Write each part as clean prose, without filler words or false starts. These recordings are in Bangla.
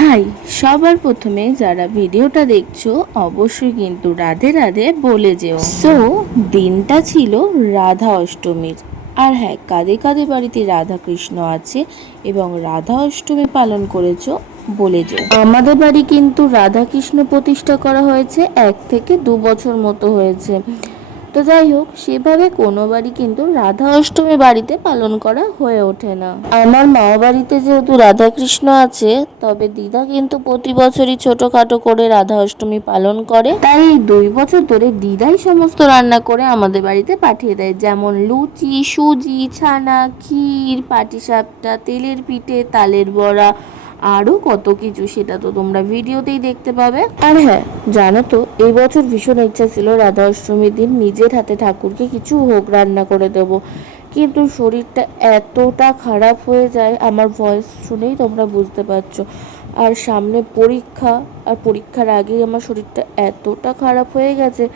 হাই, সবার প্রথমে যারা ভিডিওটা দেখছো অবশ্যই কিন্তু রাধে রাধে বলে যেও। সো দিনটা ছিল রাধা অষ্টমীর। আর হ্যাঁ, কাদের কাদের বাড়িতে রাধা কৃষ্ণ আছে এবং রাধা অষ্টমী পালন করেছো বলে যেও। আমাদের বাড়ি কিন্তু রাধা কৃষ্ণ প্রতিষ্ঠা করা হয়েছে 1 থেকে 2 বছর মতো হয়েছে। তো যাই হোক, সেভাবে কোনো বাড়ি কিন্তু রাধা অষ্টমী বাড়িতে পালন করা হয়ে ওঠে না। আমার মামা বাড়িতে যেহেতু রাধা কৃষ্ণ আছে, তবে দিদা কিন্তু প্রতি বছরই ছোটখাটো করে রাধা অষ্টমী পালন করে। তাই এই 2 বছর ধরে দিদাই সমস্ত রান্না করে আমাদের বাড়িতে পাঠিয়ে দেয়, যেমন লুচি, সুজি, ছানা, ক্ষীর, পাটিসাপটা, তেলের পিঠে, তালের বড়া, আরও কত কিছু, সেটা তো তোমরা ভিডিওতেই দেখতে পাবে। আর হ্যাঁ, জানো তো, এই বছর ভীষণ ইচ্ছা ছিল রাধা অষ্টমীর দিন নিজের হাতে ঠাকুরকে কিছু ভোগ রান্না করে দেব, কিন্তু শরীরটা এতটা খারাপ হয়ে যায়, আমার ভয়েস শুনেই তোমরা বুঝতে পারছো। আর সামনে পরীক্ষা, আর পরীক্ষার আগেই আমার শরীরটা এতটা খারাপ হয়ে গেছে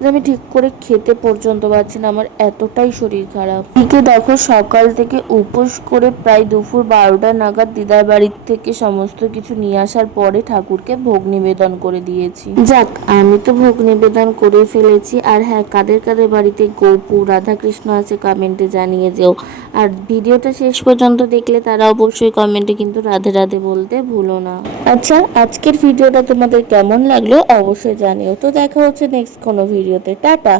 যে আমি ঠিক করে খেতে পর্যন্ত পারছি না, আমার এতটাই শরীর খারাপ। এদিকে দেখো, সকাল থেকে উপোস করে প্রায় দুপুর 12টা নাগাদ দিদার বাড়ির থেকে সমস্ত কিছু নিয়ে আসার পরে ঠাকুরকে ভোগ নিবেদন করে দিয়েছি। যাক, আমি তো ভোগ নিবেদন করে ফেলেছি। আর হ্যাঁ, কাদের কাদের বাড়িতে গোপু রাধাকৃষ্ণ আছে কমেন্টে জানিয়ে যেও। আর ভিডিওটা শেষ পর্যন্ত দেখলে তারা অবশ্যই কমেন্টে কিন্তু রাধে রাধে বলতে ভুলো না। আচ্ছা, আজকের ভিডিওটা তোমাদের কেমন লাগলো অবশ্যই জানিও। তো দেখা হচ্ছে নেক্সট কোনো ভিডিওতে। টাটা।